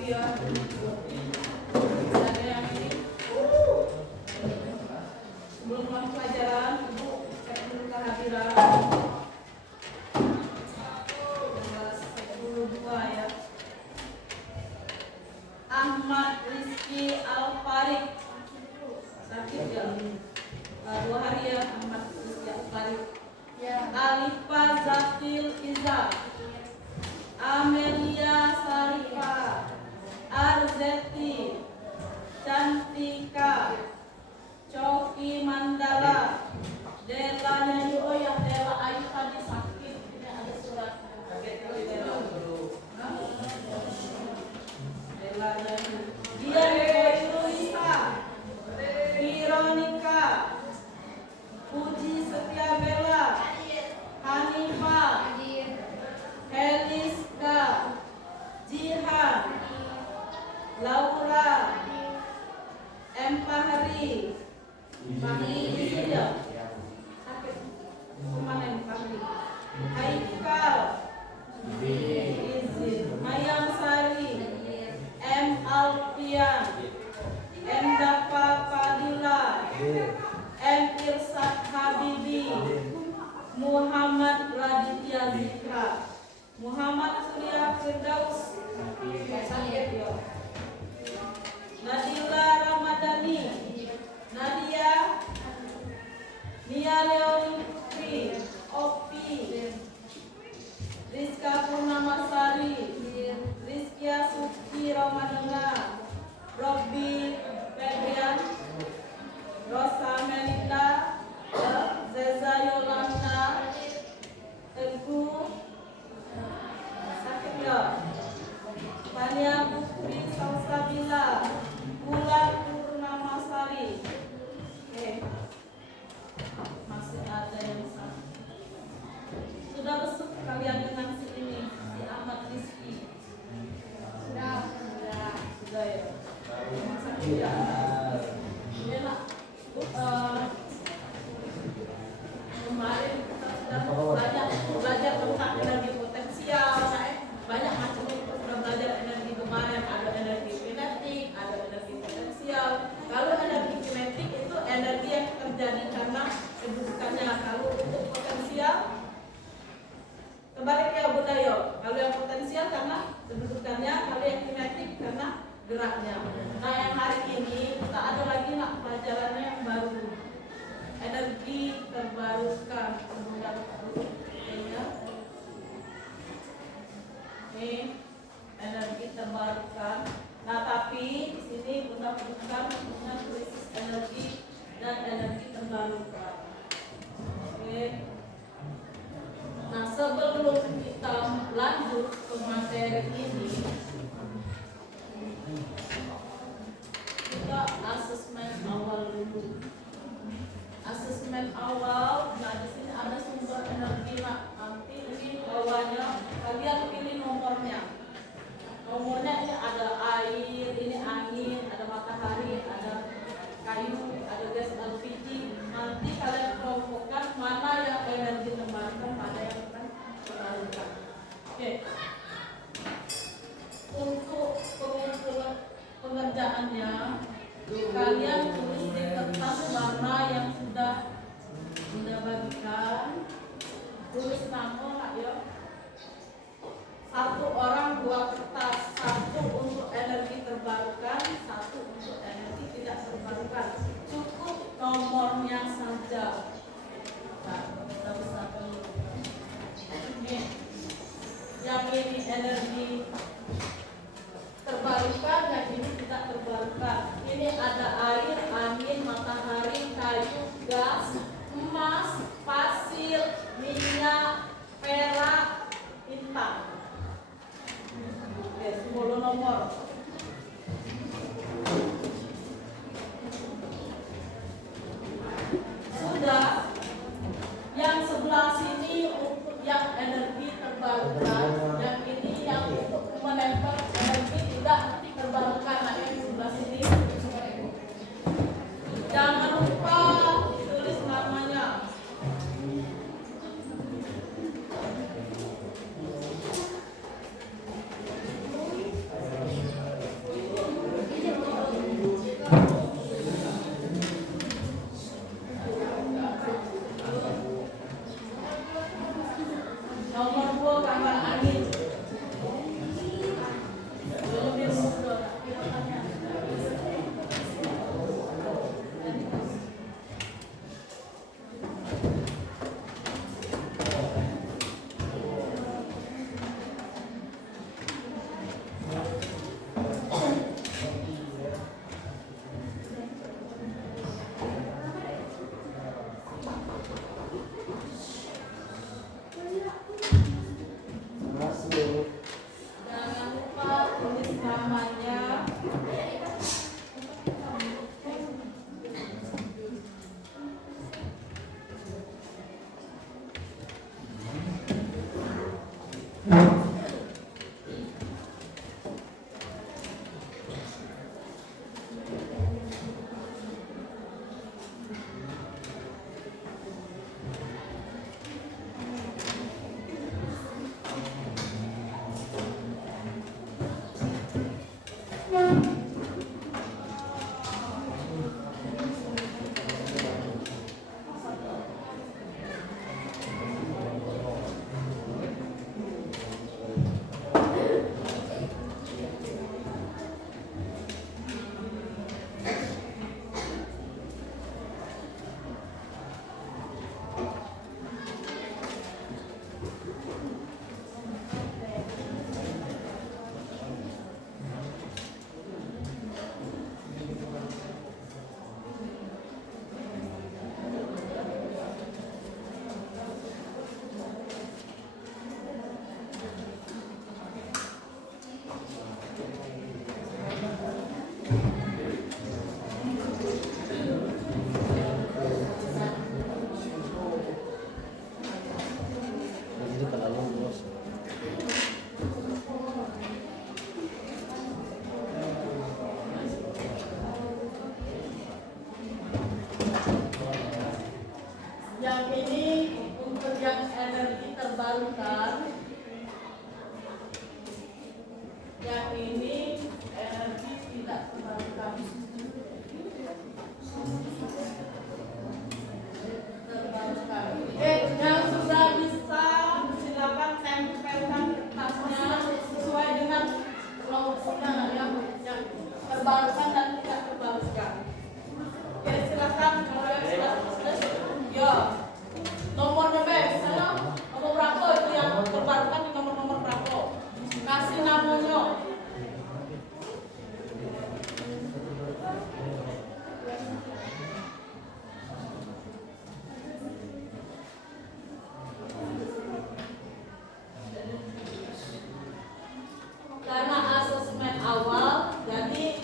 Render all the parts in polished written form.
rapi ya. Ada yang ini. Sebelum masuk pelajaran, Ibu cek dulu kehadiran. 12 ya. Ahmad Rizky Al-Farid. Sakit ya? 2 hari ya Ahmad Rizky Al-Farid. Ya. Alifa Zakil Iza. Amelia Sarifa. Arzeti. Cantika. Coki Mandala. Dela Nyanyi. Oh ya, Dela Ayu tadi sakit. Ini ada surat. Dela Nyanyi. Dia Koirulisa. Veronica. Puji Setia Bella. Hanifah. Heliska. Jihan. Laura. M. Fahri. Fahri isi ya? Sakit. Kemana M. Fahri? Haikal. Izin. Mayang Sari. M. Alfian. M. Dafa Fadila. M. Irsad Habibi. Muhammad Raditya Zikra. Muhammad Surya Firdaus. Sakit ya? Nadila Ramadhani. Nadia. Nia Leoni Putri. Opi. Rizka Purnamasari. Rizkia Suci Ramadana. Robby Febrian. Rosa Melinda. Zeza Yolanda. Teguh. Sakit ya? Tania Bukti Salsabila. Bulan Purnamasari. Masih ada yang sakit. Sudah besuk kalian dengan si ini, si Ahmad Rizky? Sudah ya. Sakit ya. Enak. Kemarin kita sudah belajar tentang energi potensial, banyak macam itu sudah belajar energi kemarin. Ada energi kinetik, ada energi potensial. Kalau energi kinetik itu energi yang terjadi karena kedudukannya. Kalau untuk potensial kembali ke Bunda Yo. Kalau yang potensial karena kedudukannya, kalau yang kinetik karena geraknya. Nah yang hari ini kita ada lagi pelajarannya yang baru. Energi terbarukan. Ini energi terbarukan. Nah tapi di sini Bunda butuhkan hubungan krisis energi dan energi terbarukan. Oke. Nah sebelum kita lanjut ke materi ini, kita asesmen awal dulu. Asesmen awal. Nah di sini ada sumber energi. Nah nanti ini bawahnya kalian pilih nomornya. Nomornya ini ada air, ini angin, ada matahari, ada kayu, ada gas LPG. Nanti kalian kelompokkan mana yang energi terbarukan, mana yang bukan terbarukan. Oke. Untuk pengumpulan pengerjaannya, kalian tulis di kertas warna yang sudah bagikan. Tulis nama Kak ya. 1 orang 2 kertas. 1 untuk energi terbarukan, 1 untuk energi tidak terbarukan. Cukup nomornya saja. Nah, kita bisa dulu. Ini yang ini energi terbarukan, yang ini tidak terbarukan. Ini ada air, angin, matahari, kayu, gas, emas, pasir, minyak, perak, bintang. Oke, 10 nomor. Sudah. Yang sebelah sini untuk yang energi terbarukan, yang ini yang untuk menempel energi tidak terbarukan. Nah, yang sebelah sini jangan lupa tulis namanya. Nomor 2 kamar angin. Jangan lupa tulis namanya. Yang ini untuk yang energi terbarukan. Yang ini energi tidak terbarukan. Yang sudah bisa silakan tempelkan kertasnya sesuai dengan nomornya yang terbarukan dan tidak terbarukan. Oke, silakan kalau yang sudah selesai. Ya, nomornya misalnya nomor berapa itu yang terbarukan di nomor berapa? Kasih namanya. Karena asesmen awal, jadi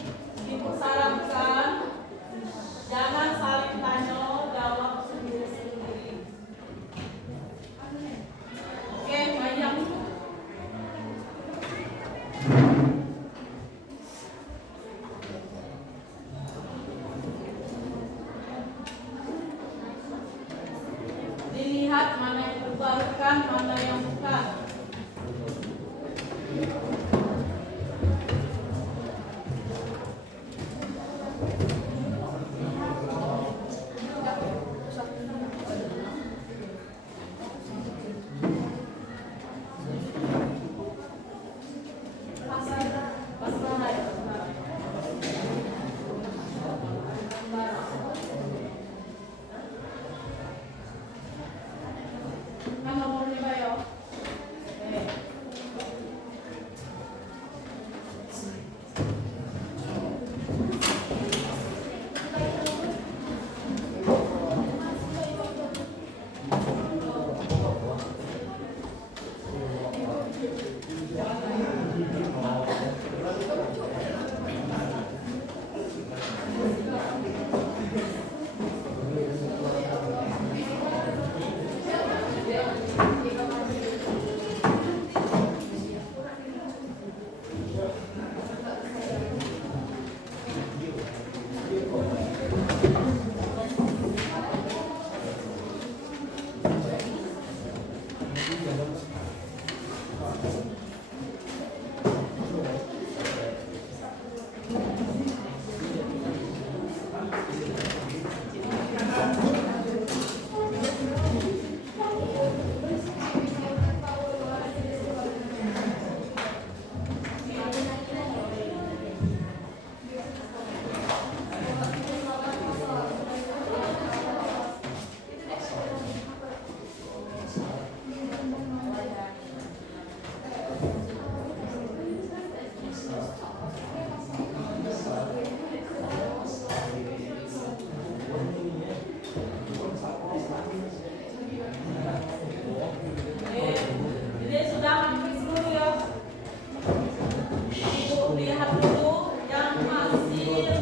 lihat dulu yang hasil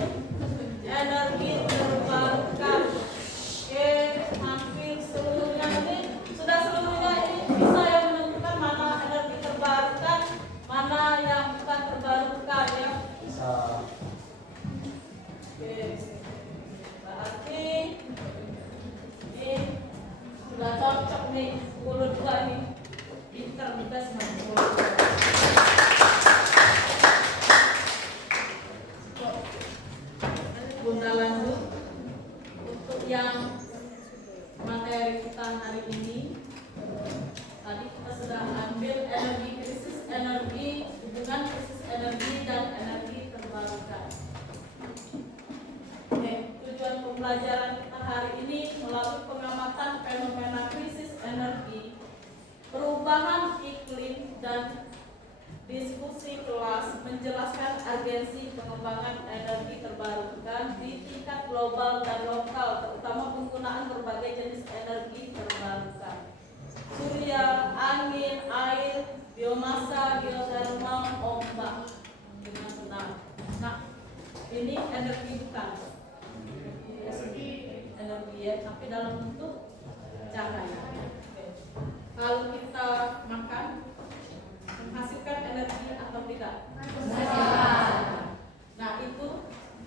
energi terbarukan. Oke, hampir seluruhnya ini sudah seluruhnya ini bisa yang menentukan mana energi terbarukan, mana yang bukan terbarukan ya. Bisa. Oke, berarti ini sudah cocok nih 10-2 nih. Pintar kita semua. Bunda lanjut untuk yang materi kita hari ini. Tadi kita sudah ambil energi krisis energi, hubungan krisis energi dan energi terbarukan. Oke, tujuan pembelajaran kita hari ini melalui pengamatan fenomena krisis energi, perubahan iklim dan diskusi kelas menjelaskan urgensi pengembangan energi terbarukan di tingkat global dan lokal, terutama penggunaan berbagai jenis energi terbarukan. Surya, angin, air, biomasa, geotermal, ombak. Nah, ini energi bukan? Energi ya, tapi dalam bentuk cahaya. Kalau kita makan menghasilkan energi atau tidak? Nah itu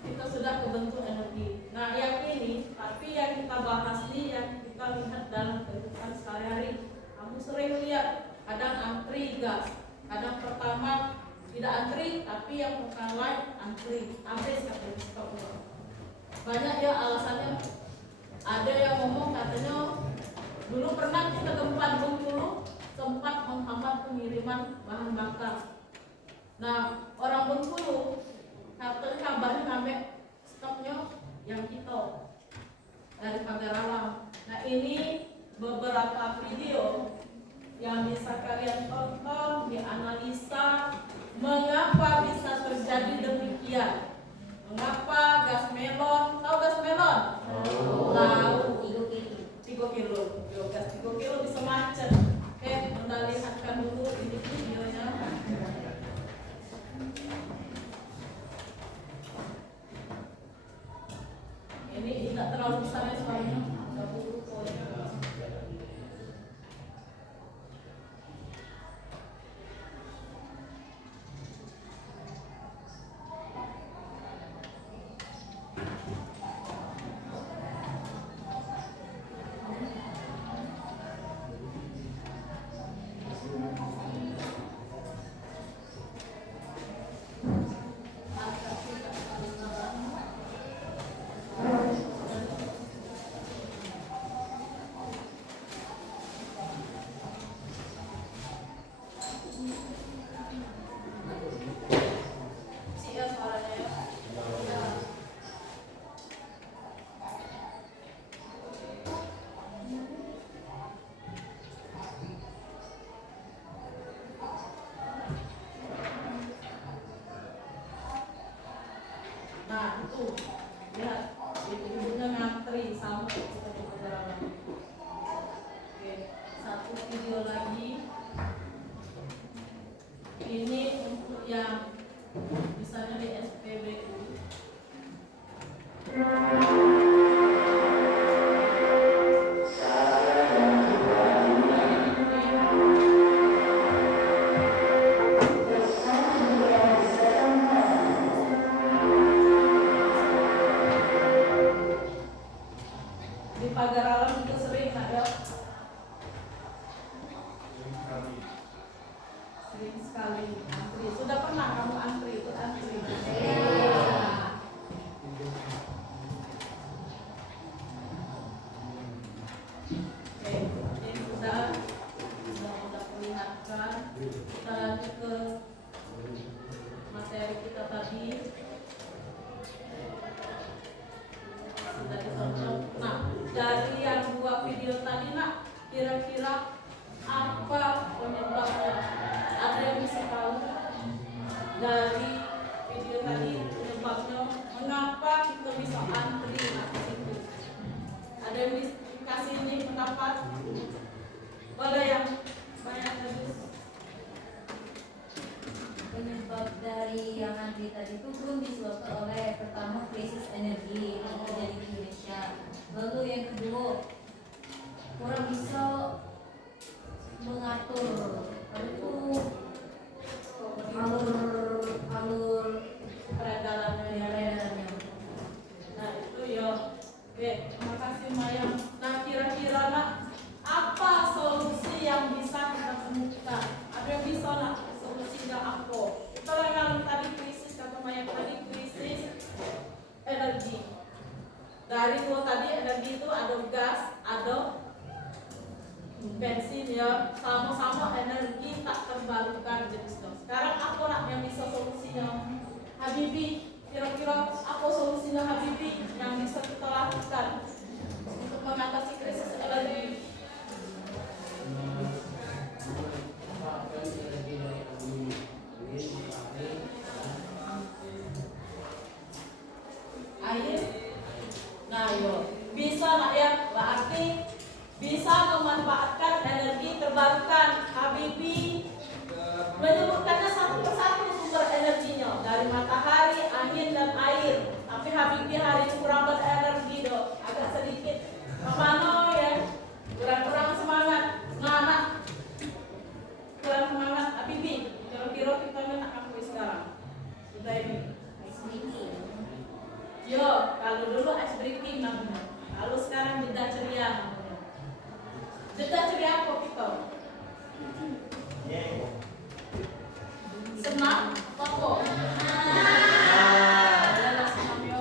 kita sudah kebentuk energi. Nah yang ini, tapi yang kita bahas nih yang kita lihat dalam kehidupan sehari-hari. Kamu sering lihat kadang antri gas, kadang pertama tidak antri, tapi yang pertalite antri, habis katanya stop. Banyak ya alasannya. Ada yang ngomong katanya dulu pernah kita gempa Bengkulu sempat menghambat pengiriman bahan bakar. Nah, orang Bengkulu katanya kabarnya ngambil stoknya yang kita dari Pagaralam. Nah, ini beberapa video yang bisa kalian tonton, dianalisa mengapa bisa terjadi demikian. Mengapa gas melon, tahu gas melon? Tahu, 3 kilo, gas 3 kilo bisa macet. Oke, Bunda lihatkan dulu ini videonya. Ini tidak terlalu besar ya soalnya, nggak buruk kok. Nah itu, lihat, itu ngantri sama kita di perjalanan. Oke, satu video lagi. Ini untuk yang misalnya di SPBU. Di Pagaralam itu sering ada, sering sekali antri. Sudah pernah kamu antri? Ikut antri? Oke, ini sudah perlihatkan. Kita lanjut ke materi kita tadi. Sudah ditonton. Nah, dari yang 2 video tadi, nak, kira-kira apa penyebabnya? Ada yang bisa tahu dari video tadi penyebabnya? Mengapa kita bisa antri di situ? Ada yang dikasih ini pendapat? Boleh yang banyak terus. Penyebab dari yang kita itu belum disebabkan oleh pertama krisis energi yang terjadi di Indonesia. Lalu yang kedua kurang bisa mengatur alur peredarannya. Nah itu ya. Oke, terima kasih Mayang. Nah kira-kira nak apa solusi yang bisa kita temukan? Ada yang bisa nak solusinya apa? Kita yang tadi krisis kata Mayang tadi krisis energi. Dari dua tadi energi itu ada gas, ada bensin ya, sama-sama energi tak terbarukan jenisnya. Sekarang apa nak yang bisa solusinya? Habibie, kira-kira apa solusinya Habibie yang bisa kita lakukan untuk mengatasi krisis energi? Air. Nah, yo bisa nak ya, berarti bisa memanfaatkan energi terbarukan. Habibie menyebutkannya satu persatu sumber energinya dari matahari, angin dan air. Tapi Habibie hari ini kurang berenergi dok, agak sedikit kemana ya, kurang semangat, nganak, kurang semangat. Habibie, kira-kira kita nak apa sekarang? Kita ini. Yo, kalau dulu ice breaking namanya, kalau sekarang jeda ceria namanya. Jeda ceria apa kita? Senam, apa? Senam yo.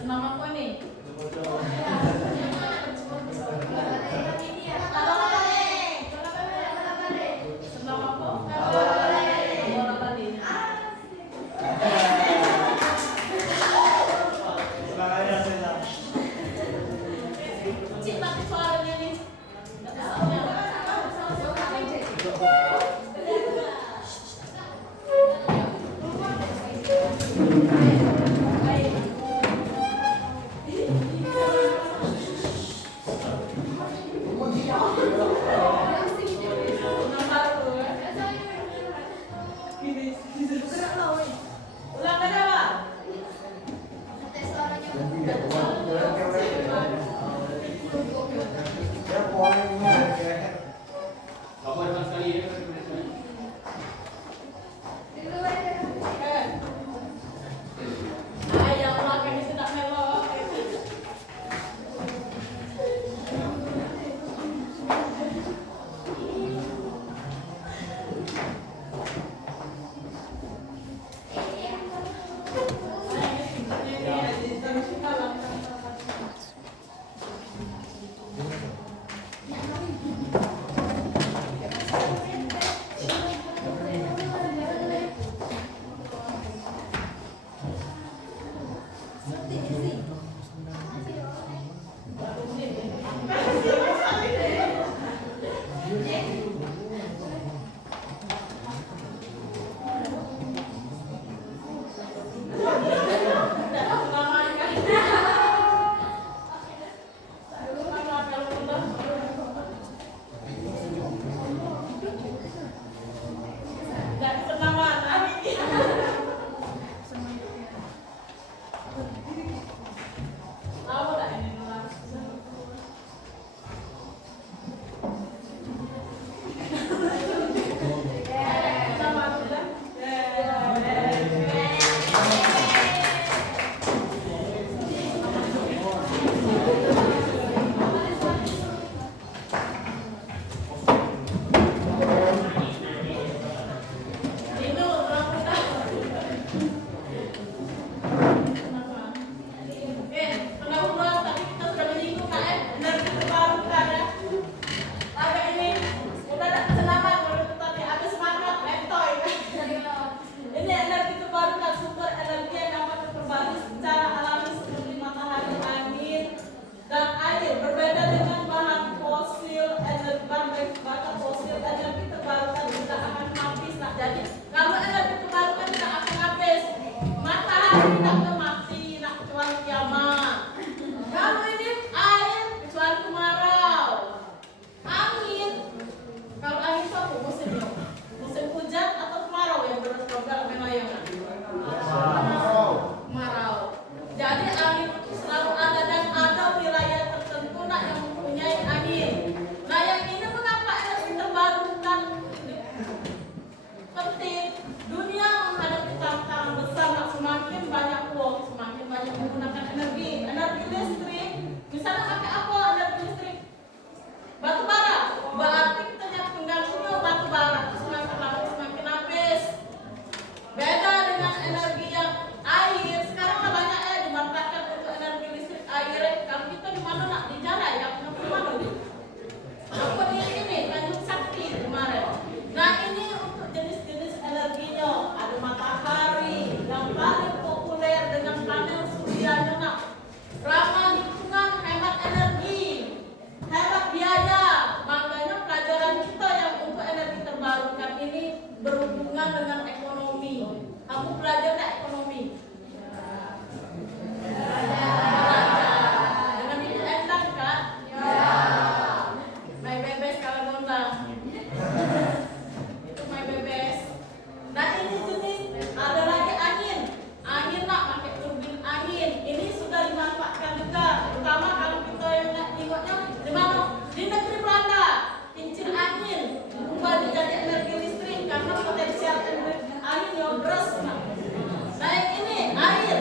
Senam apa nih? Senam apa? Bola bali. Cik tapi suaranya nih. Logat Melayangan. Marau. Jadi angin itu selalu ada dan ada wilayah tertentu nak yang mempunyai angin. Nah yang ini mengapa energi terbarukan penting? Dunia menghadapi tantangan besar, nak semakin banyak uang, semakin banyak menggunakan energi listrik. Misalnya pakai apa energi listrik? Batu bara. Berarti kita jangan pengganggunya batu bara itu semakin lama semakin habis. Beda dengan energi yang air. Sekarang lah banyak dimanfaatkan untuk energi listrik air. Kalau kita di mana nak di Jarai, yang di mana nih? Apa ini Tanjung Sakti kemarin. Nah ini untuk jenis-jenis energinya. Ada matahari yang paling populer dengan panel surya nak. Ramah lingkungan, hemat energi, hemat biaya. Makanya pelajaran kita yang untuk energi terbarukan ini berhubungan dengan ekonomi. Kamu belajar tak ekonomi? Dengan itu enak kan? My bebes kalau gondang. Itu my bebes. Nah ini jenis ada lagi angin. Angin nak pakai turbin angin. Ini sudah dimanfaatkan juga. Terutama kalau kita yang tengoknya di mana? Di negeri Belanda. Kincir angin berubah menjadi energi listrik karena potensial energi angin yang deras. Nah yang ini air.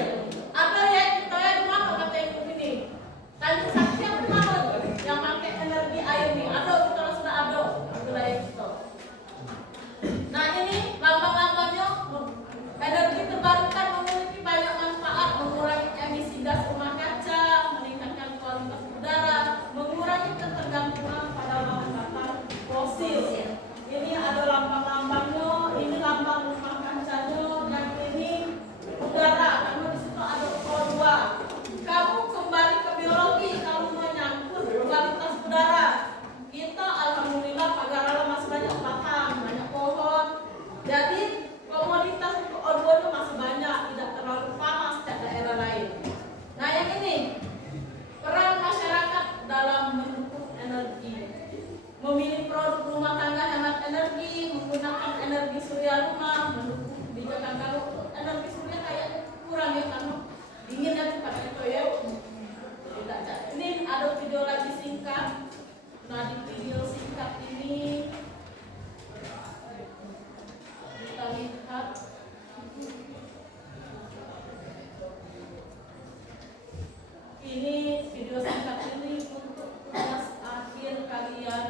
Ada ya kita ya di mana kata yang begini? Tanjung Sakti apa di mana? Yang pakai energi air nih. Ada kita sudah ada wilayah kita. Nah ini lambang-lambangnya energi terbarukan memiliki banyak manfaat, mengurangi emisi gas rumah kaca, meningkatkan kualitas udara, mengurangi ketergantungan pada bahan bakar fosil. Ini ada lambang-lambangnya, ini lambang rumah kacanya, dan ini udara karena di situ ada O2. Kamu kembali ke biologi, kamu menyangkut kualitas udara. Kita alhamdulillah pagar alam masih banyak batang, banyak pohon. Jadi komoditas untuk O2 itu masih banyak, tidak terlalu panas setiap daerah lain. Nah yang ini peran masyarakat dalam mendukung energi, memilih produk rumah tangga hemat energi, menggunakan energi surya rumah, mendukung kebijakan. Kalau energi surya kayaknya kurang ya karena dingin ya pakai itu ya. Tidak. Ini ada video lagi singkat. Nah di video singkat ini kita lihat ini video singkat ini untuk tugas akhir kalian.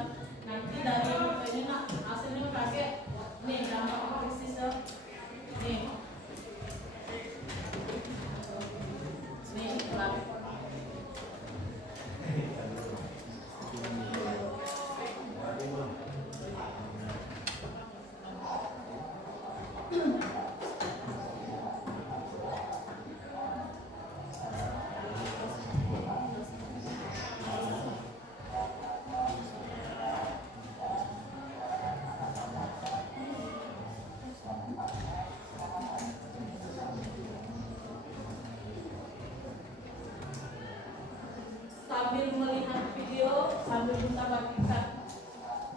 Nanti dari ini nak hasilnya pakai nih dampak krisis nih iklan. Sambil melihat video, sambil kita bagikan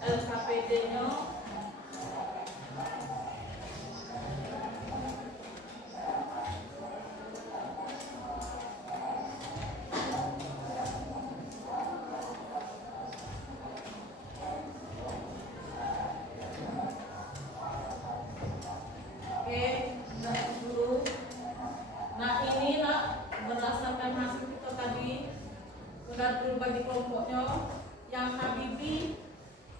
LKPD-nya. Oke, udah dulu. Nah ini nak berdasarkan hasil kita tadi. Sudah dulu bagi kelompoknya yang Habibi,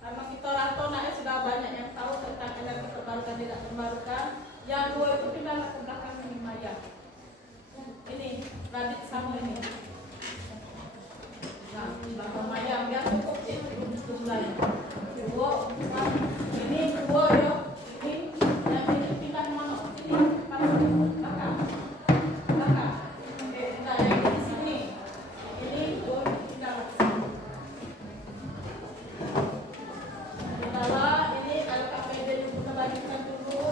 karena kita rata naik sudah banyak yang tahu tentang energi terbarukan tidak terbarukan. Yang dua itu pindah ke belakang ini Maya. Ini Radit sama ini. Nah, belakang Maya biar cukup sih untuk mulai. Dua, ini dua ya. Ini yang ini pindah mana? Ini belakang. Belakang. Nah yang di sini. Ini dua pindah ke sini. Setelah ini LKPD kita bagikan dulu.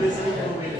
This is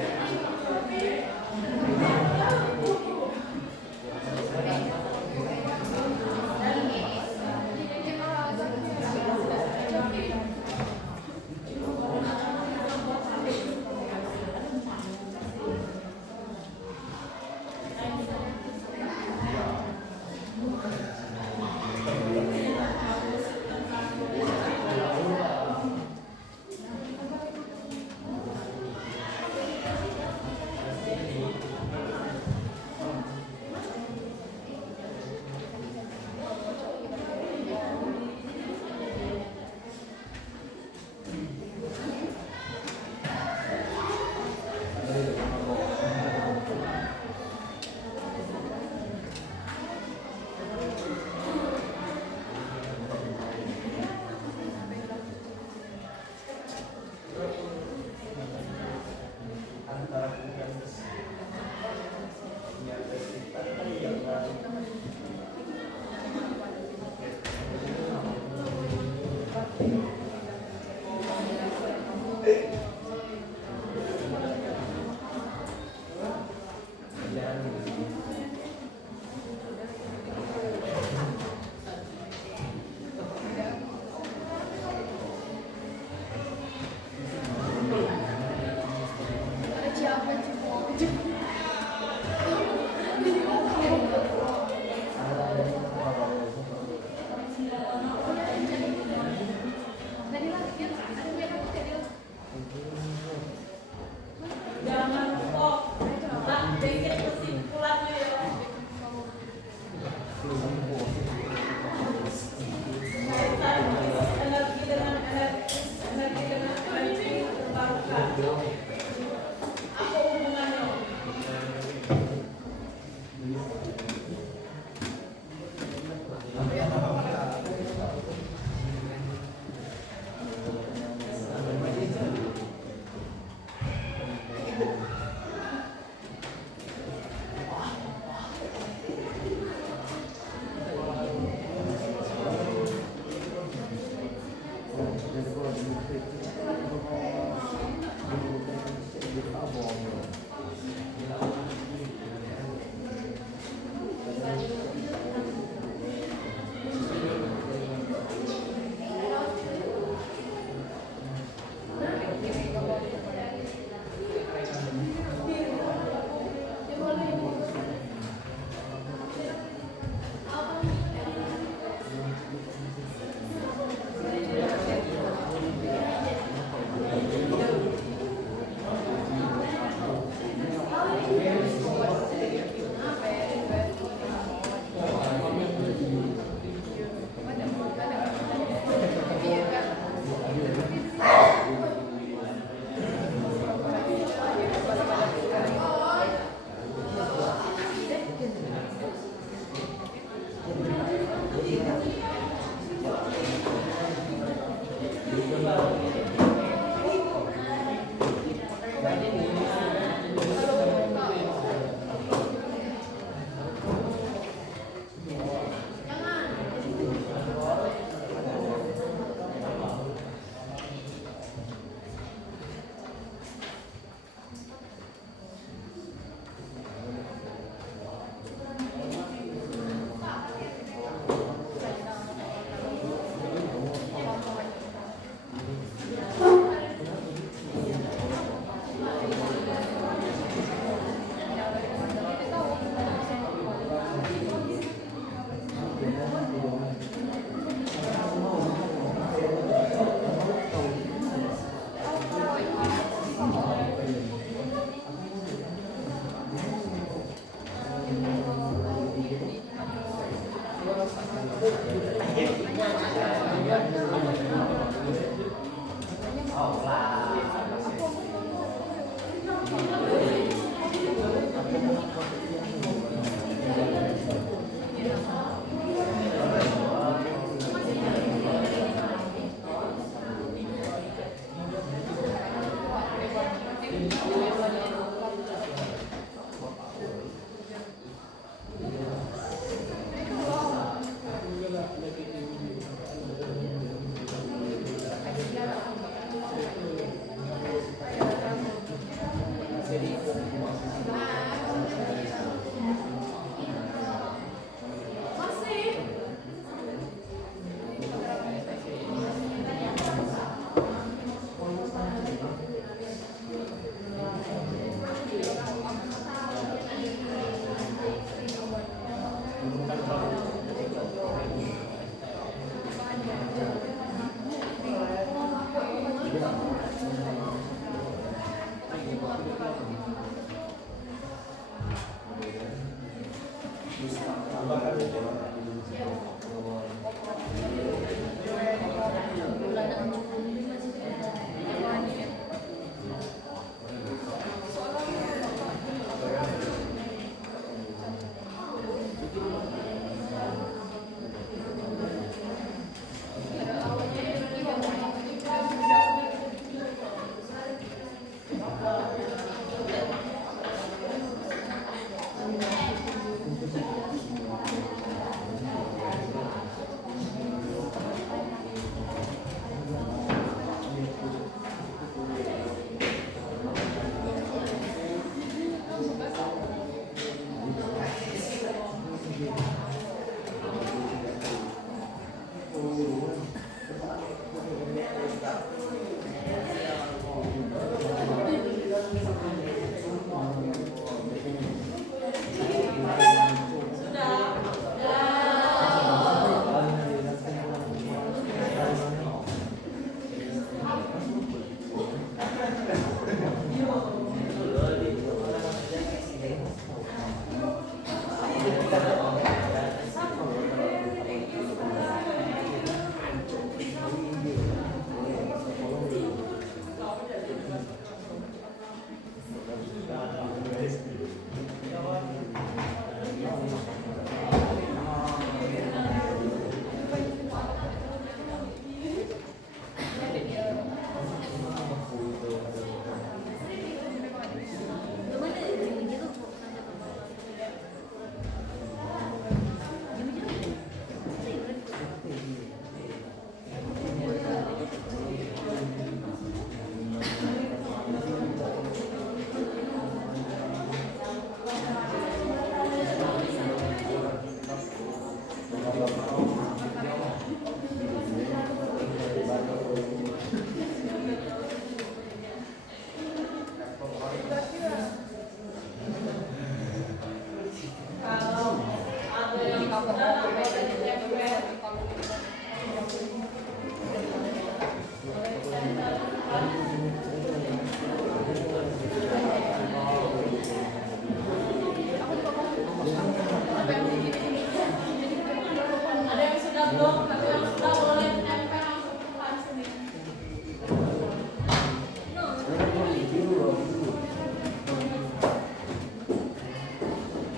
Jangan kok tak bikin kesimpulannya ya. Kaitan energi dengan energi terbarukan. Apa hubungannya?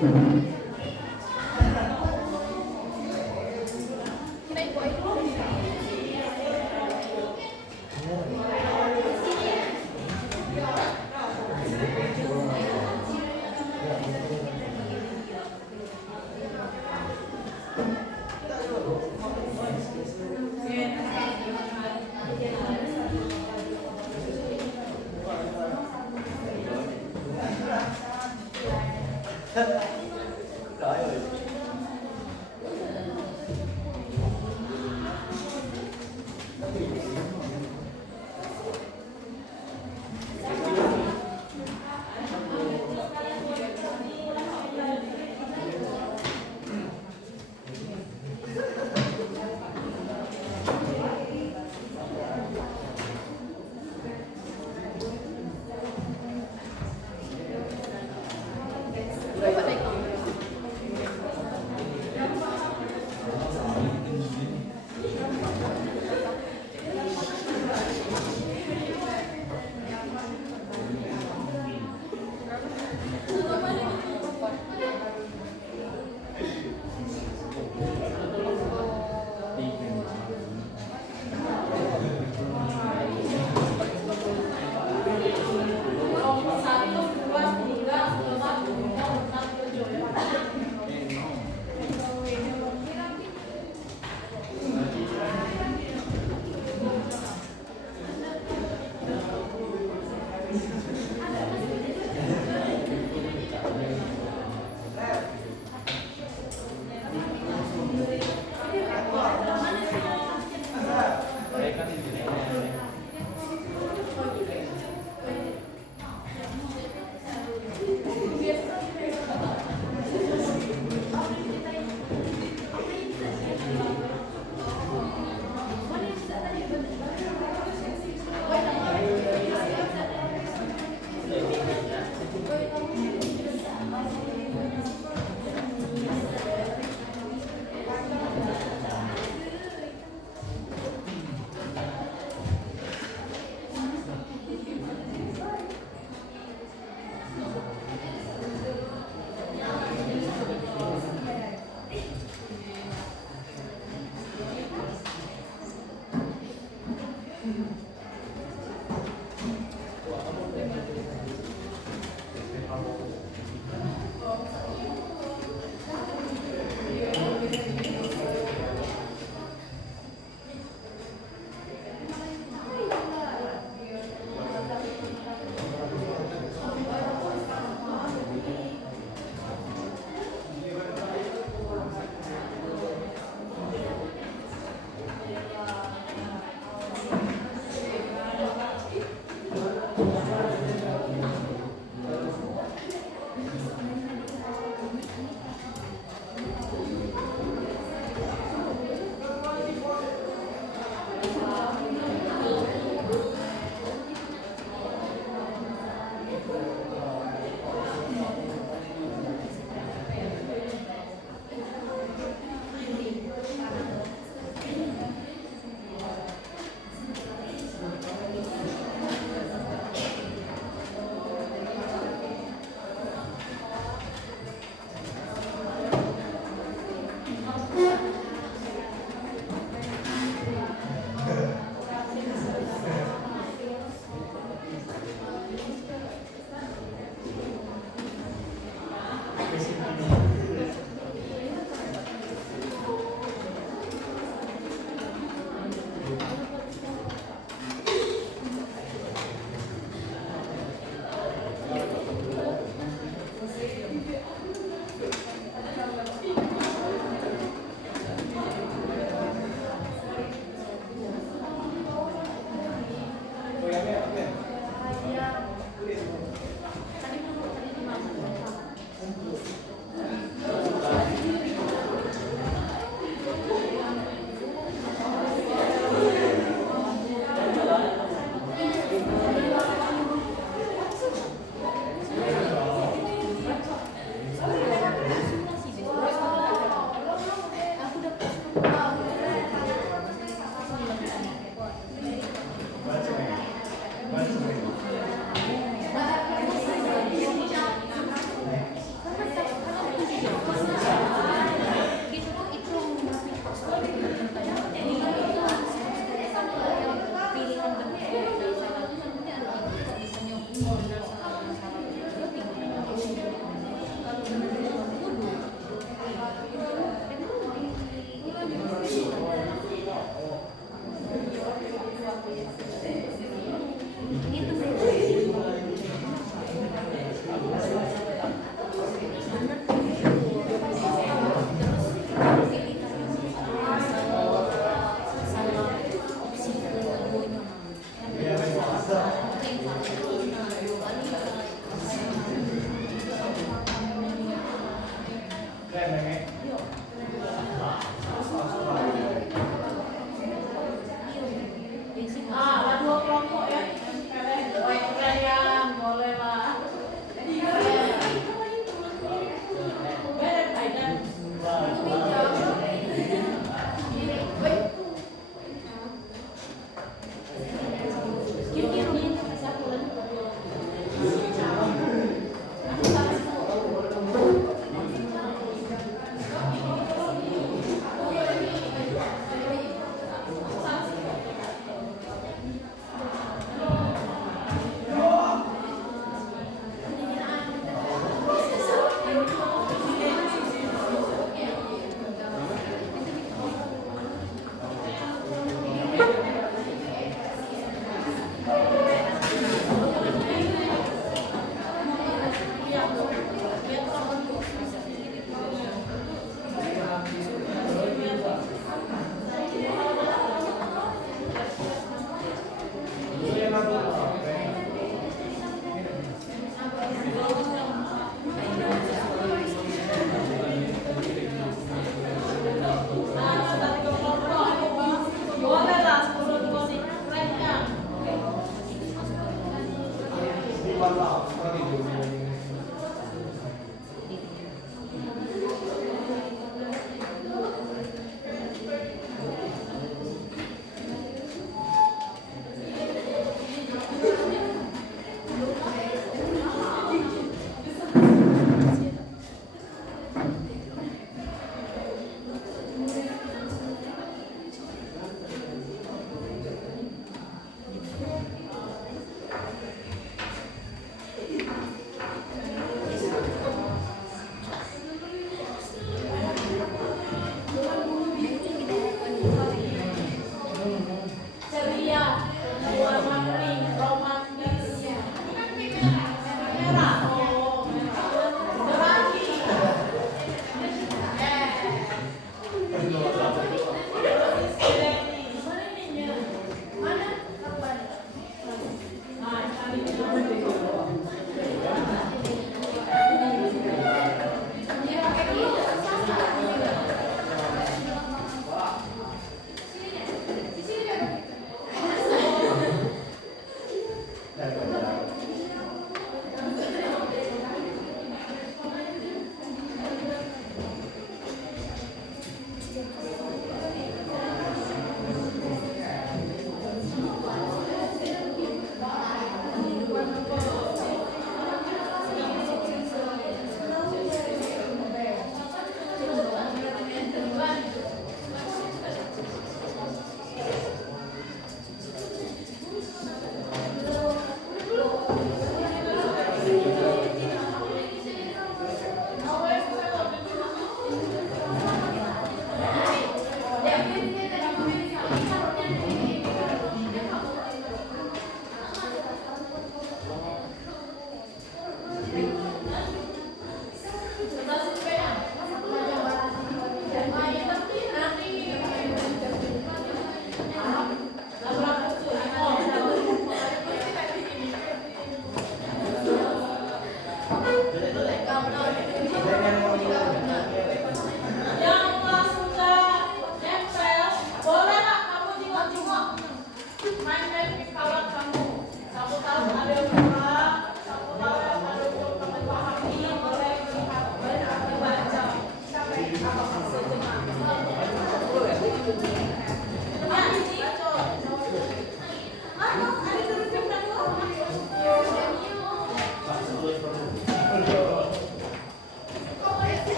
Coba naik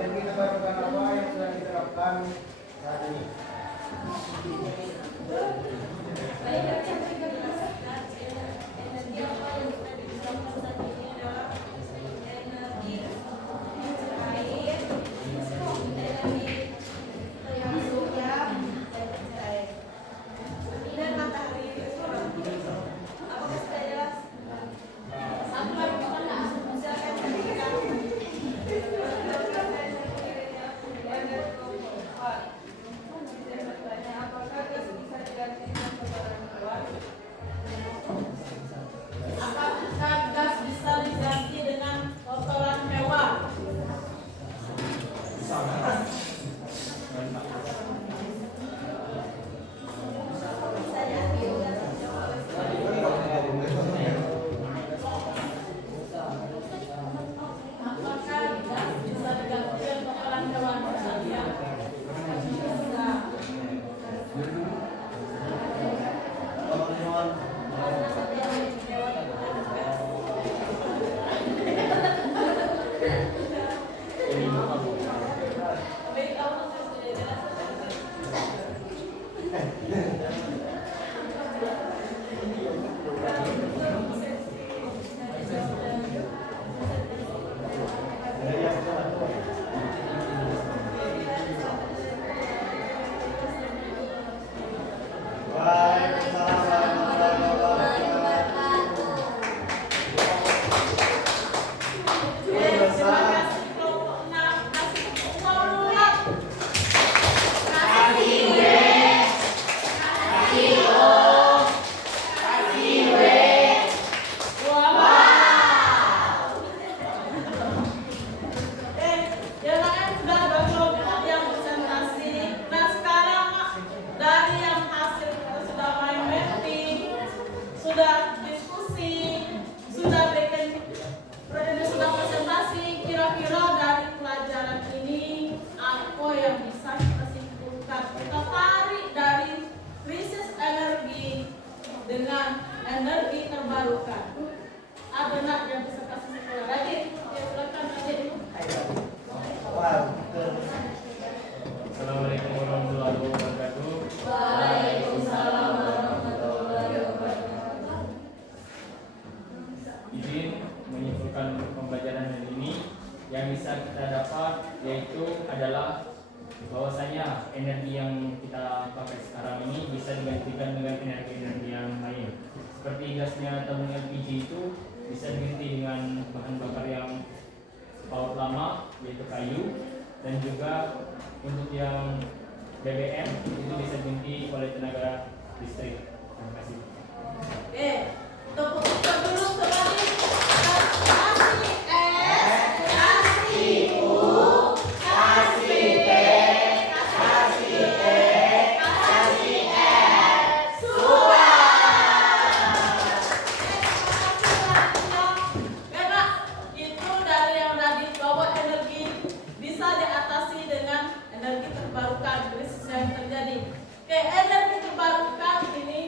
Energi terbarukan apa yang sudah kita lakukan saat ini? Energi apa yang sudah digunakan saat ini adalah energi air, energi yang surya, dan matahari. Apakah sudah jelas? Aku lagi makan nasi. Silakan ceritakan. Apakah gas bisa diganti dengan kotoran hewan? Apakah gas bisa diganti dengan kotoran hewan? Apakah gas bisa diganti dengan kotoran hewan? Misalnya, bisa. Baik, kamu sudah jelas. Waalaikumsalam warahmatullahi wabarakatuh. Terima kasih kelompok 6. Kasih tepuk tangan dulu. Yang lain sudah berkelompok yang presentasi. Nah sekarang dari yang hasil kita sudah main mapping, sudah diskusi, sudah bikin, sudah presentasi. Kira-kira dari pelajaran ini apa yang bisa kita simpulkan? Kita tarik dari krisis energi dengan energi terbarukan. Ada nak yang bisa kasih simpulkan? Radit, ya silakan Radit dulu. Assalamualaikum warahmatullahi wabarakatuh. Waalaikumsalam warahmatullahi wabarakatuh. Izin menyimpulkan pembelajaran hari ini yang bisa kita dapat yaitu adalah bahwasanya energi yang kita pakai sekarang ini bisa digantikan dengan energi-energi yang lain. Seperti gasnya tabung LPG itu bisa diganti dengan bahan bakar yang paut lama yaitu kayu, dan juga untuk yang BBM itu bisa diganti oleh tenaga listrik. Terima kasih. Oke, tepuk tangan dulu kembali. Kasih S, kasih U, kasih T, kasih E, kasih F, suara. Karena itu dari yang tadi bahwa energi bisa diatasi dengan energi terbarukan krisis yang terjadi. Oke, energi terbarukan ini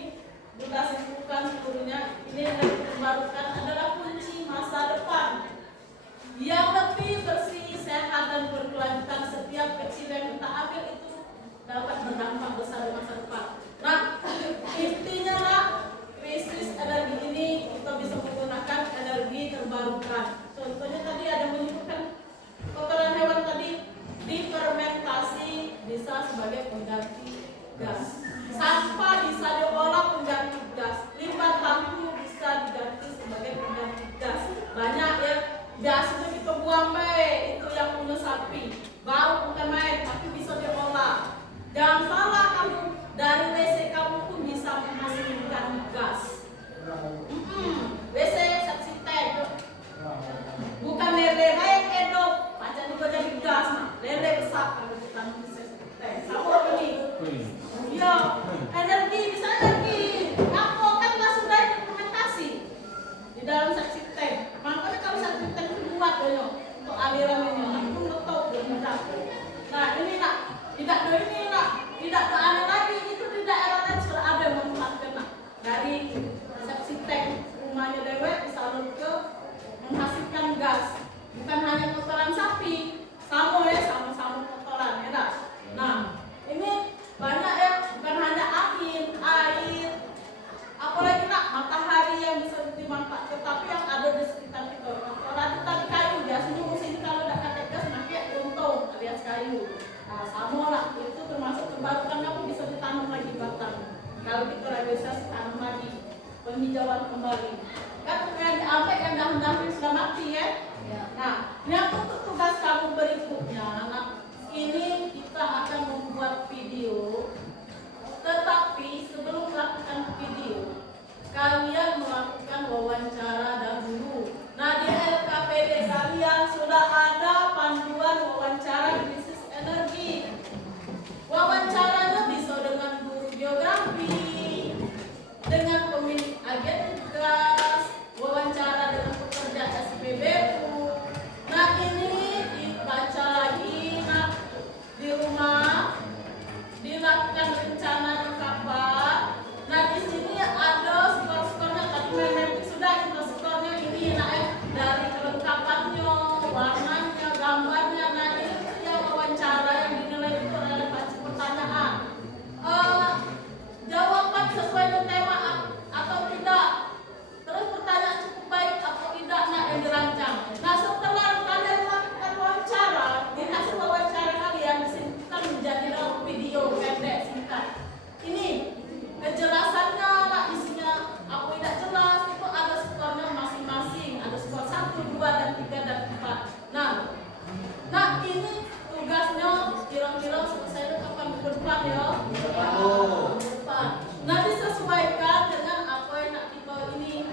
sudah simpulkan seluruhnya. Ini energi revitalisasi tanam lagi, penghijauan kembali. Kan yang diambil kan daun-daun sudah mati ya. Nah, yang untuk tugas kamu berikutnya, ini kita akan membuat video. Tetapi sebelum melakukan video, kalian melakukan wawancara dahulu. Nah, di LKPD kalian sudah ada panduan wawancara bisnis energi. Wawancaranya bisa dengan guru geografi, dengan pemilik agen gas, wawancara dengan pekerja SPBU. Nah, ini dibaca lagi di rumah, dilakukan rencana kapan. Nah, di sini ada skor-skornya, tadi memang sudah kita skornya ini dari kelengkapannya, warnanya, gambarnya. Nah, ini yang wawancara yang dinilai itu relevansi pertanyaan. Jawaban sesuai dengan tema atau tidak. Terus pertanyaan cukup baik atau tidak yang dirancang. Nah, setelah kalian melakukan wawancara, di hasil wawancara kalian disingkatkan menjadi dalam video pendek singkat. Ini kejelasannya, isinya apa tidak jelas itu ada skornya masing-masing. Ada skor 1, 2, dan 3, dan 4. Nah ini tugasnya kira-kira selesai kapan minggu depan ya? Minggu depan. Nah, disesuaikan dengan apa yang nak kita ini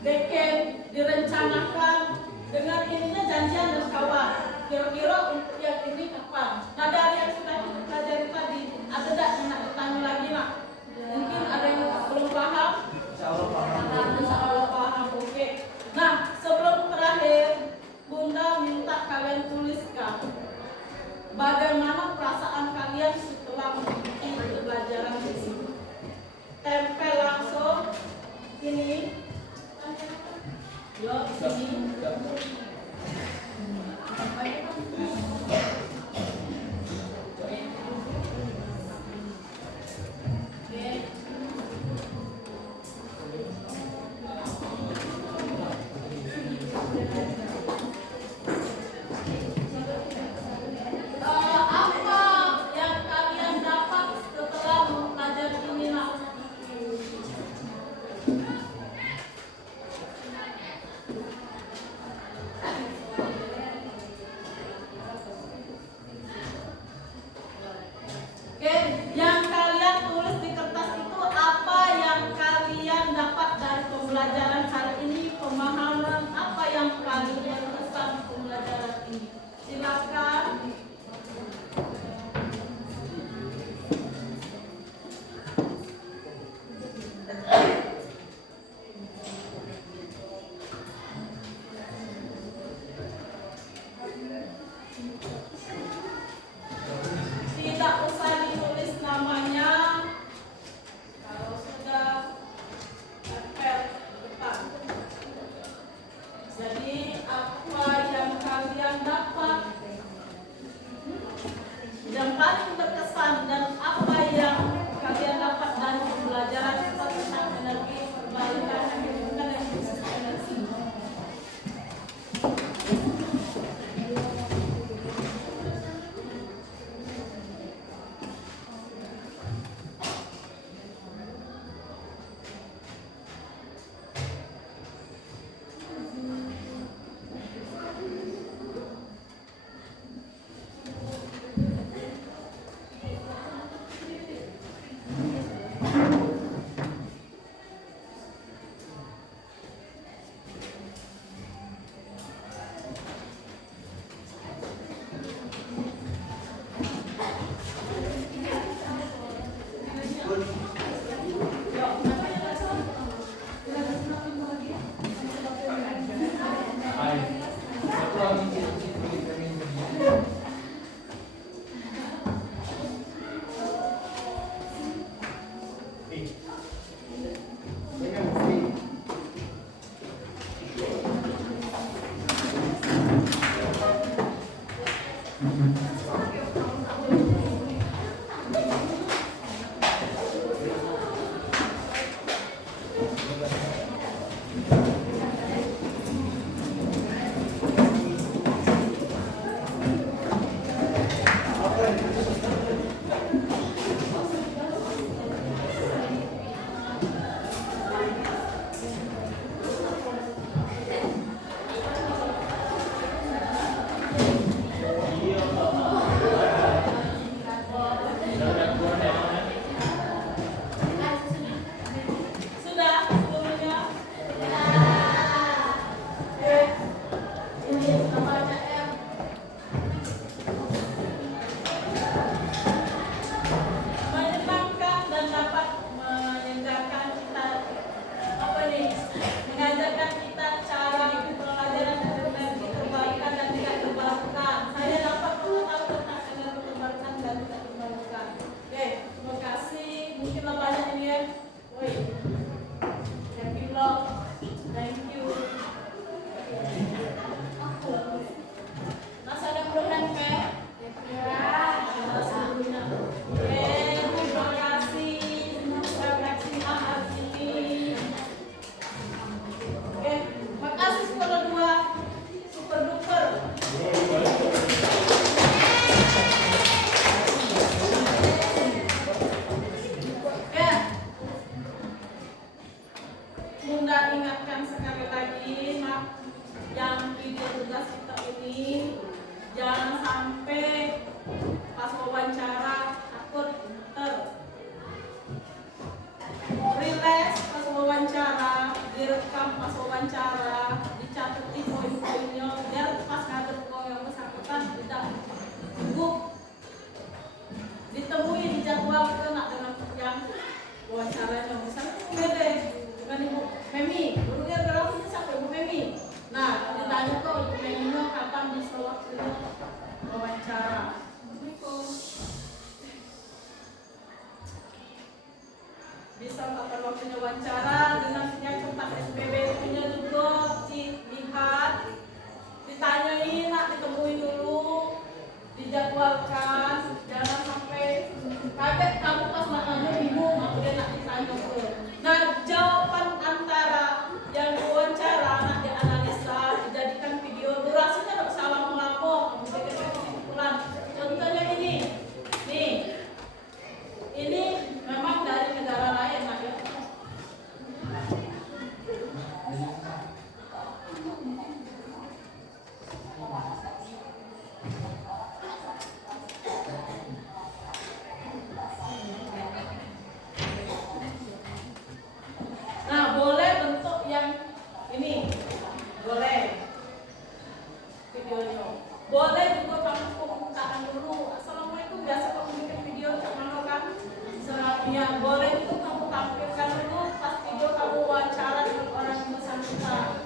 bikin, direncanakan dengan ininya janjian dan kawan. Kira-kira untuk yang ini kapan? Nah, dari yang sudah kita pelajari tadi, ada tak yang nak bertanya lagi nak? Mungkin ada yang belum paham? Insya Allah paham. Insya Allah paham. Oke. Nah, sebelum terakhir, Bunda minta kalian tuliskan bagaimana perasaan kalian setelah mengikuti pelajaran di sini. Tempel langsung ini. Yo, sini. Apa yang kalian dapat setelah mempelajari ini nak? Oke, yang kalian tulis di kertas itu apa yang kalian dapat dari pembelajaran kali ini, pemahaman apa yang kalian kesan pembelajaran ini. Silakan. Tidak usah ditulis namanya. Kalau sudah tempel depan. Jadi apa yang kalian dapat, yang paling berkesan, dan apa yang kalian dapat dari pembelajaran tentang energi terbarukan dan bisnis energi. ya. Woi. Happy vlog. Thank you. Mas ada program pe? Terima kasih. Terima kasih hari ini. Oke, makasih sekolah 2. Super duper. Ya. Bunda ingatkan sekali lagi, Mak, yang video tugas kita ini jangan sampai pas wawancara takut relax pas wawancara, direkam pas wawancara, dicatat poin-poinnya biar pas ngadep ke yang bersangkutan tidak gugup, ditemui di jadwal kena dengan yang wawancaranya. Misalnya beda dengan Ibu Memi, dulu dia berlakunya sampai Ibu Memi. Nah, ditanya kok Ibu Memi kapan bisa waktunya wawancara. Bisa kapan waktunya wawancara dengan tempat SPB punya juga dilihat, ditanyain, nak ditemui dulu, dijadwalkan, jangan sampai kaget kamu pas maknanya bingung, aku dia nak ditanya ke. Nah, jawaban antara yang wawancara nak dianalisa, dijadikan video, durasinya tidak salah melapor, kamu bikin kesimpulan. Contohnya ini memang dari negara lain, nak ya. Nah, boleh bentuk yang ini, boleh videonya. Boleh juga kamu pembukaan dulu. Assalamualaikum, biasa kamu bikin video sama kan? Ya, boleh itu kamu tampilkan dulu pas video kamu wawancara dengan orang yang bersangkutan.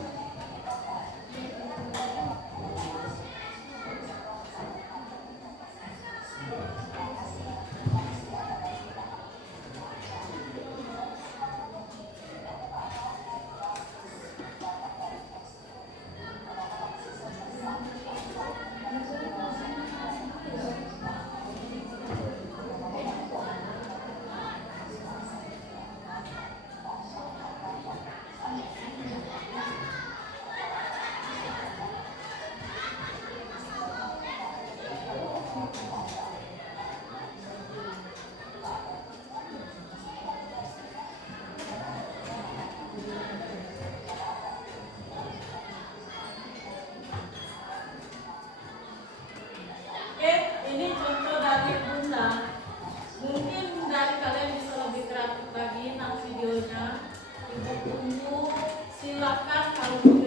Oke, ini contoh dari Bunda. Mungkin dari kalian bisa lebih kreatif lagi nak videonya. Ibu tunggu, silakan kalau